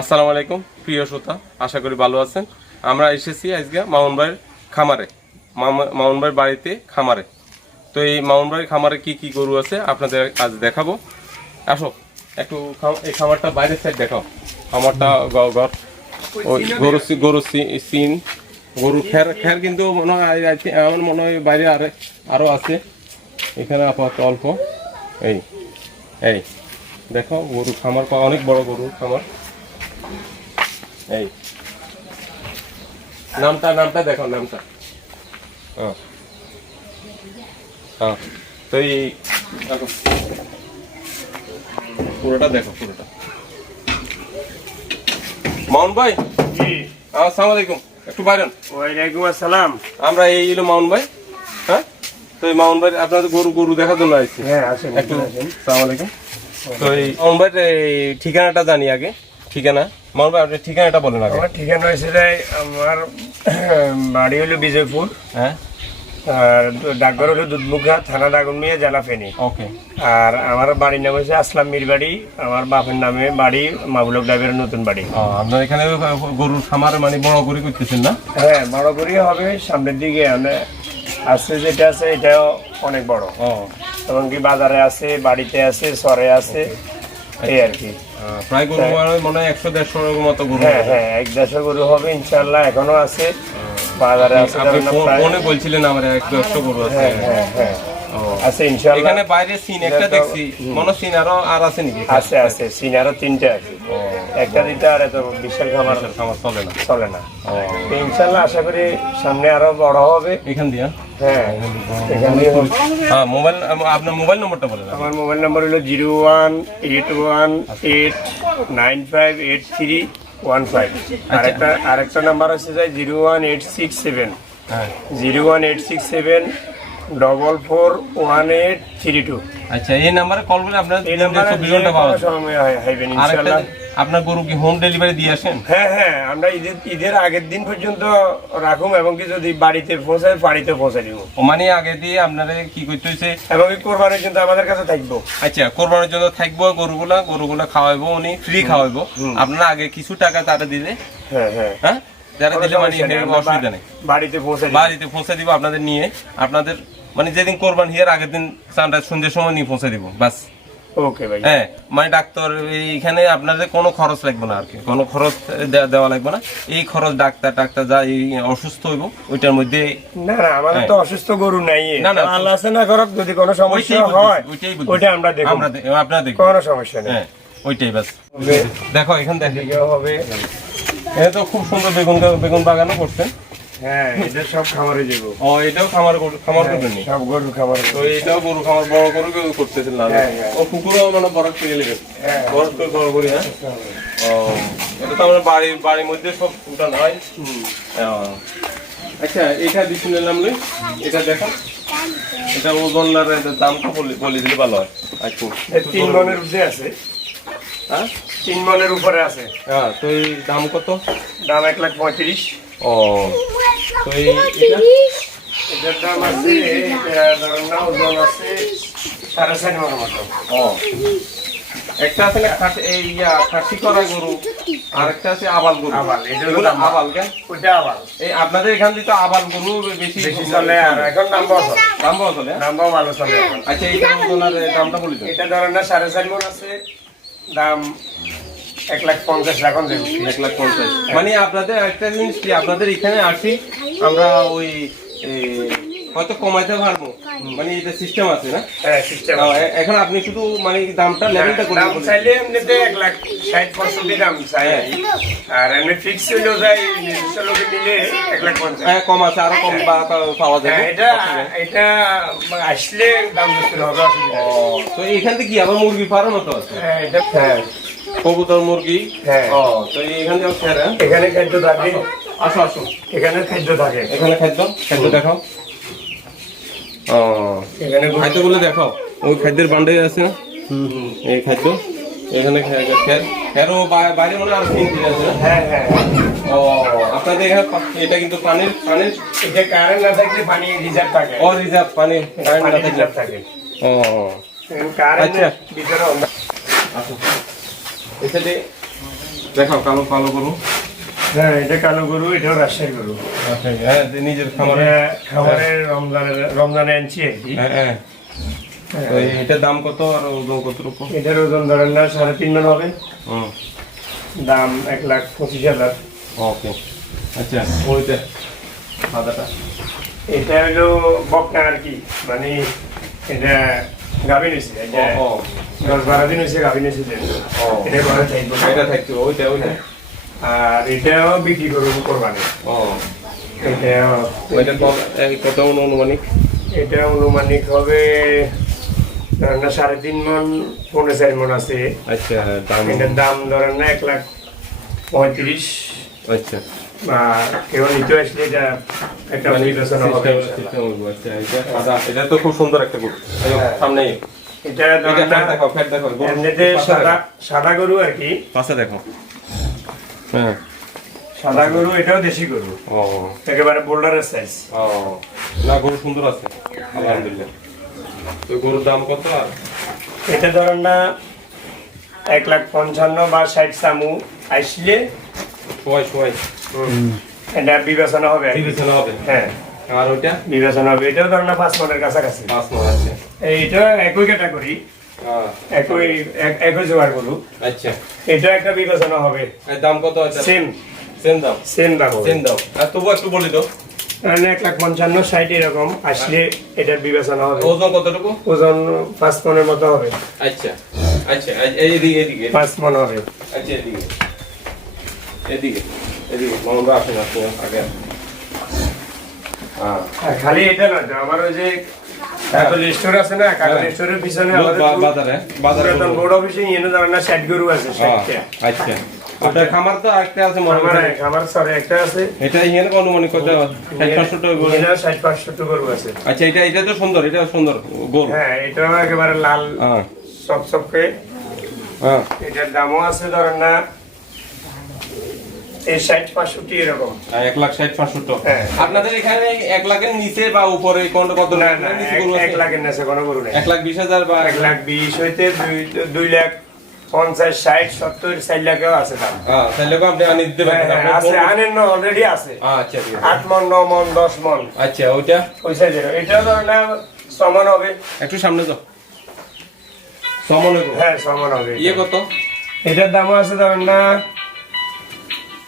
আসসালামু আলাইকুম প্রিয় শ্রোতা, আশা করি ভালো আছেন। আমরা এসেছি আজকে মামুন ভাইয়ের খামারে, মামুন ভাইয়ের বাড়িতে খামারে। তো এই মামুন ভাইয়ের খামারে কি কি গরু আছে আপনাদের আজ দেখাবো। আসো একটু এই খামারটা বাইরের সাইড দেখাও। খামারটা ঘর ওই গরু সিন গরু খের কিন্তু মনে হয় আমার মনে হয় বাইরে আরো আছে, এখানে আপাতত অল্প। এই এই দেখো গরু খামার, অনেক বড় গরুর খামার। এই নামটা দেখো, নামটা তো এই দেখো পুরোটা, দেখো পুরোটা। মামুন ভাই, আসসালামু আলাইকুম, একটু বাইরেন। ওয়ালাইকুম আসসালাম। আমরা এই হলো মামুন ভাই। হ্যাঁ, তো এই মামুন ভাই আপনাদের গরু দেখার জন্য আসছি। হ্যাঁ আসেন, একটু আসসালামু আলাইকুম। তো এই মামুন ভাই ঠিকানাটা জানি আগে। ঠিকানা মামুন ভাই, আপনার ঠিকানাটা বলেন আগে। আমার ঠিকানা হয়েছে আমার বাড়ি হলো বিজয়পুর, হ্যাঁ, আর ডাকঘর হলো দুধমুখা, থানা দাগনমিয়া, জেলা ফেনী। ওকে। আর আমার বাড়ির নাম হচ্ছে আসলাম মির বাড়ি, আমার বাপের নামে বাড়ি মাবুলক ডাইভের নতুন বাড়ি। আপনার এখানে গরুর খামার মানে বড় করে করতেছেন না? হ্যাঁ, বড় করে হবে সামনের দিকে। আছে যেটা আছে এটাও অনেক বড়, এমনকি বাজারে আছে, বাড়িতে আছে, চরে আছে, এই আর কি। প্রায় গরু মনে হয় 100-150 মতো গরু। হ্যাঁ হ্যাঁ, 100 গরু হবে ইনশাল্লাহ, এখনো আছে বাজারে আছে। মনে বলছিলেন আমার 100 গরু আছে। হ্যাঁ হ্যাঁ হ্যাঁ আছে ইনশাল্লাহ। এখানে বাইরে সিন একটা দেখছি, মনে সিন আর আছে নাকি? আছে আছে, সিন আরো 3টে আছে। একটা দুইটা আর এত বিশাল খামার চলে না। ইনশাল্লাহ আশা করি সামনে আরো বড় হবে এখান দিয়ে। হ্যাঁ, এখান দিয়ে। হ্যাঁ, আপনার মোবাইল নম্বরটা বলেন। আমার মোবাইল নম্বর হলো 0181858315। আরেকটা নাম্বার আছে 01867 আচ্ছা, এই নাম্বারে কল করে আপনার এই নাম্বারে আপনার গরু কি হোম ডেলিভারি দিয়ে আসেন? হ্যাঁ হ্যাঁ, আমরা ঈদের আগের দিন পর্যন্ত রাখুম, এবং কি যদি বাড়িতে পৌঁছায় বাড়িতে পৌঁছে দিব। মানে আগে দিয়ে আপনারা কি করতে হয়েছে, এবং কোরবানির জন্য আমাদের কাছে থাকবো। আচ্ছা, কোরবানির জন্য থাকবো গরুগুলা খাওয়াইবো, উনি ফ্রি খাওয়াইবো। আপনারা আগে কিছু টাকা তারা দিলে, হ্যাঁ হ্যাঁ হ্যাঁ, যারা দিলে মানে অসুবিধা নেই, বাড়িতে পৌঁছে দিব আপনাদের নিয়ে। আপনাদের মানে যেদিন কোরবান হিয়ার আগের দিন সন্ধ্যের সময় নিয়ে পৌঁছে দিব, বাস। ওকে ভাই। হ্যাঁ, মানে ডাক্তার এইখানে আপনাদের কোনো খরচ লাগবে না আর কি, কোনো খরচ দেওয়া লাগবে না। এই খরচ ডাক্তার যা এই অসুস্থ হইব ওইটার মধ্যে। না না, আমাদের তো অসুস্থ গরু নাই। না না, আল্লাহ আছে না করক, যদি কোনো সমস্যা হয় ওইটা আমরা দেখব, আপনারা দেখবেন, কোনো সমস্যা নেই। হ্যাঁ, ওইটাই বাস। দেখো এখান থেকে হবে। এটা তো খুব সুন্দর বেগুন বাগানও করছেন। হ্যাঁ, এটা সব খামারে যাব। এটাও খামার করবেন? সব গরু খামার। তো এটাও গরু খামার, বড় গরু করতেছেন না? ও পুকুরও মানে বরফ পেয়ে গেলেন, বরফ করে বড় করি। হ্যাঁ, এটা তো আমরা বাড়ির মধ্যে সব উঠানো হয়। আচ্ছা, এটা দিচ্ছি নিলাম, এটা দেখো, এটা ওজনটার দামটা বলে দিলে ভালো হয়। আচ্ছা, 3 মনের উপরে আছে। হ্যাঁ, 3 মনের উপরে আছে। হ্যাঁ, তো এই দাম কত? দাম 1,35,000। তো এটার দাম আছে, ধরেন না, ওজন আছে 4.5 মনের মতো। একটা আছে না খাসি করা গরু, আর একটা আছে আবাল গরু। আবাল কেন? ওইটা আবাল। এই আপনাদের এখান থেকে তো আবাল গরু বেশি চলে, আর এখন দাম চলে। ভালো চলে। আচ্ছা, এইটার ওজনের দামটা বলি তো। এটা ধরেন না 4.5 মন আছে, দাম 1,50,000 এখন দেব। 1,50,000। মানে আপনাদের একটা জিনিস কি, আপনাদের এখানে আসি আমরা ওই হয়তো কমাইতে পারবো, মানে এটা সিস্টেম আছে না? হ্যাঁ, সিস্টেম। এখন আপনি শুধু মানে দামটা লেভেলটা করে দাম চাইলে এমনিতে 1,60,65 দাম চাই, আর এমনি ফিক্স হইলো যায় নির্দিষ্ট লোকে নিলে 1,50,000। হ্যাঁ, কম আছে, আরো কম পাওয়া যাবে। এটা আসলে দাম বেশি হবে, অসুবিধা। তো এখান থেকে কি আবার মুরগি ফার্ম তো আছে? হ্যাঁ, এটা কবুতর, মুরগি। হ্যাঁ, তো এখান থেকে এখানে খাদ্য থাকে। আসো, এখানে খাদ্য থাকে। এখানে খাদ্য দেখাও। এখানে খাদ্যগুলো দেখাও। ওই খাদ্যের বান্ডে আছে না? এই খাদ্য এখানে খেরও বাইরে মনে আর তিন আছে না? হ্যাঁ হ্যাঁ। আপনাদের এখানে এটা কিন্তু পানির এটা কারেন্ট না থাকলে পানি রিজার্ভ থাকে। রিজার্ভ পানি কারেন্ট না থাকলে থাকে। কারেন্ট ভিতরে এখানে দেখাও কালো কালো গরু। হ্যাঁ এটা কালো গরু, এটাও রাজশাহী গরু। হ্যাঁ নিজের খামারে। খামারের রমজানে আনছি আর কি। হ্যাঁ হ্যাঁ। তো এটার দাম কত আর ওজন কত রকম? এটার ওজন ধরেন না 3.5 মণ হবে, হুম দাম 1,25,000। ওকে আচ্ছা ওইটা সাদাটা এটা হলো বকনা আর কি, মানে এটা গাভিন হয়েছে, এটা ও 10-12 দিন হয়েছে গাভিন হয়েছে। ও এটা ঘরে থাকবে। এটা থাকতো ওইটা ওইটা আর এটাও বিক্রি করবো কোরবানি। ও এটাও ওইটা কত অনুমানিক? এটা অনুমানিক হবে ধরেন না 3.5 মণ, 4.5 মণ আছে। আচ্ছা হ্যাঁ দাম এটার দাম ধরেন না 1,35,000। আচ্ছা আর কেউ নিতে আসলে এটা একটা বিবেচনা হবে ইনশাআল্লাহ। আচ্ছা এটা তো খুব সুন্দর একটা গরু। সামনে এটা এটা ধরেন না ফ্যাট দেখো ফ্যাট দেখো এমনিতে সাদা গরু আর কি, পাশে দেখো। হ্যাঁ সাদা গরু, এটাও দেশি গরু, ও একেবারে বোল্ডারের সাইজ। ও না গরু সুন্দর আছে আলহামদুলিল্লাহ। তো গরুর দাম কত? আর এটা ধরেন না 1,55,000 বা 60 সামু আসলে সবাই এটা বিবেচনা হবে আর কি। বিবেচনা হবে। হ্যাঁ আর ওইটা বিবেচনা হবে, এটাও ধরেন না 5 মণের কাছাকাছি। 5 মণ আছে। এইটা একই ক্যাটাগরি, হ্যাঁ একই জোগাড় গরু, আচ্ছা এটা একটা বিবেচনা হবে। এর দাম কত আছে? সেম সেম দাম দাম হবে। সেম দাম। আর তবু একটু বলি তো মানে 1,55,000 60 এরকম আসলে এটার বিবেচনা হবে। ওজন কতটুকু? ওজন 5 মণের মতো হবে। আচ্ছা আচ্ছা এইদিকে এদিকে 5 মণ হবে। আচ্ছা এদিকে এদিকে এদিকে মামুনরা আসেন আপনি আগে। হ্যাঁ আর খালি এটা না তো, আমার ওই যে কাগজ স্টোর আছে না, কাগজ স্টোরের পিছনে আমাদের বাজারে বাজারে পুরাতন বোর্ড অফিসে এনে ধরেন না 60 গরু আছে, 60টা। আচ্ছা ওটা খামার তো আরেকটা আছে মনে আমার হয়। আমার সরে একটা আছে, এটা ইয়ের অনুমানিক কত? 60-65 টাকা গরু। এনে 60-65 গরু আছে। আচ্ছা এটা তো সুন্দর, এটা সুন্দর গরু। হ্যাঁ এটাও একেবারে লাল হ্যাঁ চকচকে। হ্যাঁ এটার দামও আছে ধরেন না এই 60-65 এরকম। 1,60,65 টাকা। হ্যাঁ। আপনাদের এখানে 1 লাখের নিচে বা উপরে কোনটা কত? না না, নিচে গরু 1 আছে? লাখের নিচে কোনো গরু নেই। 1,20,000 বা 1,20,000 হইতে 2,50,000 60 70 4 লাখেও আছে দাম। হ্যাঁ তাহলে আপনি আনি দিতে হ্যাঁ, পারেন। হ্যাঁ, আছে, আনেন না অলরেডি আছে। আচ্ছা ঠিক আছে। 8 মণ 9 মণ 10 মণ আচ্ছা ওইটা ওই সাইজের। এটা ধরেন না 6 মণ হবে। একটু সামনে যাও। সমন হ্যাঁ 6 মণ হবে। ইয়ে কত? এটার দামও আছে ধরেন না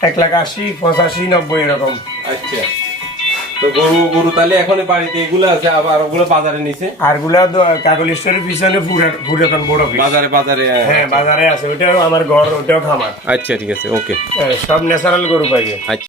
1,80,000 85 90 এরকম। আচ্ছা তো গরু তাহলে এখন বাড়িতে এগুলো আছে, আবার ওগুলো বাজারে নিছে আর গুলা কাগজ স্টোরের পিছনে পুরাতন বড় অফিস। বাজারে হ্যাঁ বাজারে আছে, ওটাও আমার ঘর, ওটাও খামার। আচ্ছা ঠিক আছে ওকে সব ন্যাচারাল গরু পাইবে। আচ্ছা